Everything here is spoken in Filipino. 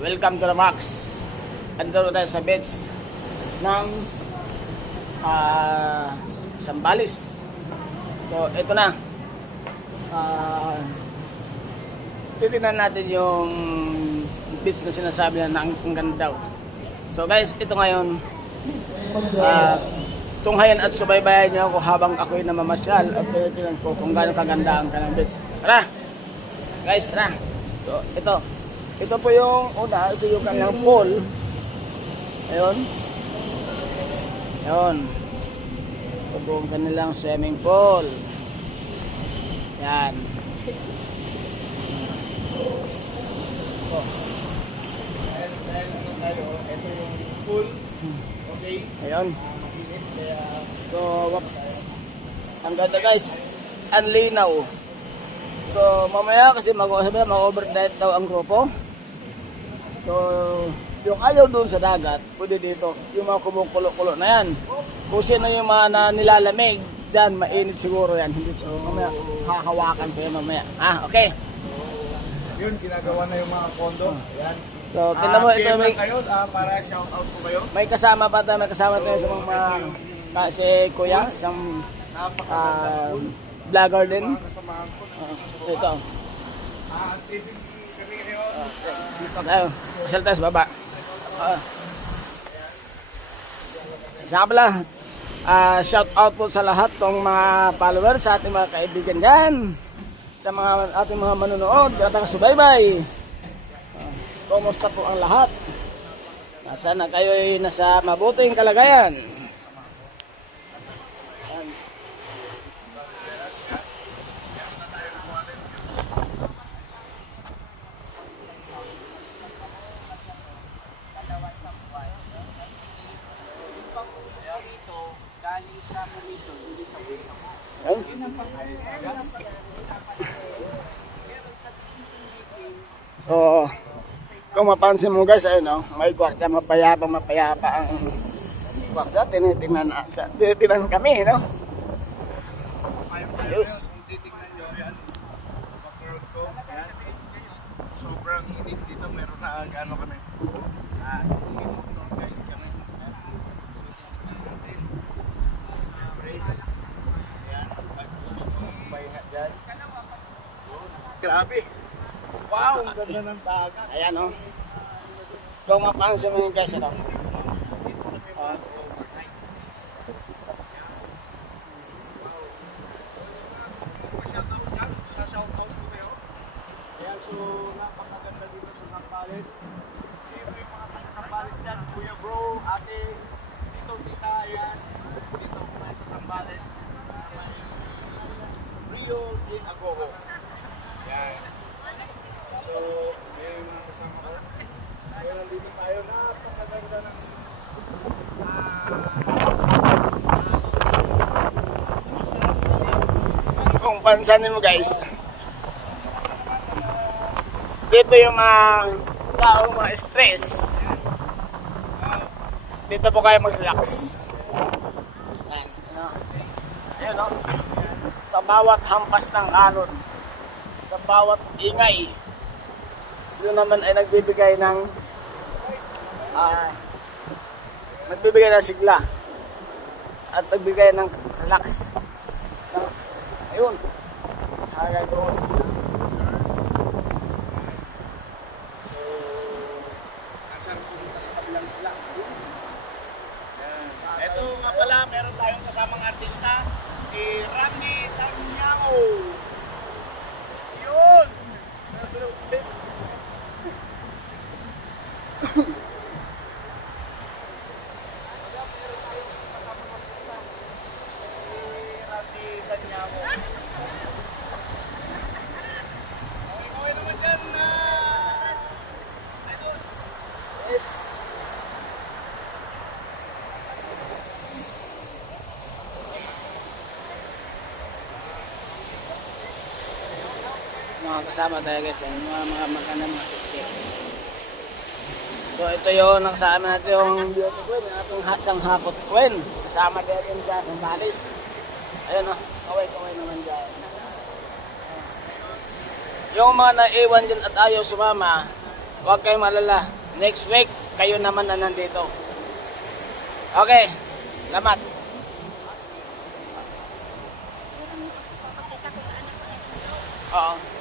Welcome to the Max. Andito tayo sa beach ng Zambales. So, ito na. Titignan natin yung beach na sinasabi na ang ganda daw. So guys, ito ngayon. Tunghayan at subaybayan niyo ako habang ako'y namamasyal at tinitingnan ko kung gaano kaganda ang kanang beach. Tara! Guys, tara! So, ito po yung una, ito yung kanilang pool. Ayun. Ayun. Ito po ang kanilang swimming pool. Yan. Oh. Ito yung pool. Okay. Ayun. So, ang ganda guys. Ang linaw. So, mamaya kasi mag-overnight daw ang grupo. So, yung ayaw doon sa dagat, pwede dito. Yung mga kumukulo-kulo na yan. Kung sino yung mga nilalamig, dyan, mainit siguro yan. Hindi so, mamaya, hahawakan kayo mamaya. Okay. Yun, ginagawa na yung mga kondo. Ayan. So, tingnan mo, ito may, kayo, para shout out po kayo. may kasama pa tayo, may kasama tayo sa mga, kasi kuya, isang vlogger din. Kasamahan ko na. Ito. Activity kami ngayon. Dito tayo. Pasyal tayo sa baba. Saka pala, shout out po sa lahat ng mga followers, sa ating mga kaibigan dyan, sa mga ating mga manonood at nakasubaybay. Kumusta po ang lahat? Sana kayo ay nasa mabuting kalagayan. So, kung mapansin mo guys, ayun, no? May kwarta, mapayapa ang kwarta. Tinitingnan kami, no? Ayos. Kung titignan nyo, yan. Background ko. Ayan. Sobrang init dito. Meron na gano'n kami. Guys, kami. Ayan. Pag gusto mong pahinga dyan. Grabe. Wow, ang ganda ng dagat. Ayan, no? Kung mapansin mo yun guys, ano? Shoutout po kayo. Ayan, so napakaganda dito sa Zambales. Siyempre yung mga taga-Zambales dyan, kuya bro, ate, dito, tita, ayan. Dito po tayo sa Zambales. Sa may Rio de Agogo. Ayan. So, ayan yung mga kasama ko. Ayan, nandito tayo. Napakaganda ng Kung pansanin mo guys, dito yung mga taong mga stress. Dito po kayo mag-relax. Ayan, ano? Ayan, no? Sa bawat hampas ng alon, sa bawat ingay, yun naman ay nagbibigay ng sigla at nagbibigay ng relax. Ayun, hanggang doon. Nasaan pumunta sa kabilang isla. Ito nga pala, meron tayong kasamang artista, si Randy Santiago. Yun! Santiago. Okay naman dyan na idol. Yes. Mga kasama tayo guys, mga maganda mga sexy. So ito yung nakasama natin yung beauty queen, yung atong sang hapot queen. Kasama din yung sa Zambales. Ayun o, kaway-kaway naman dyan. Yung mga naiwan dyan at ayaw sumama, Huwag kayong malala. Next week, kayo naman na nandito. Okay. Salamat. Oo.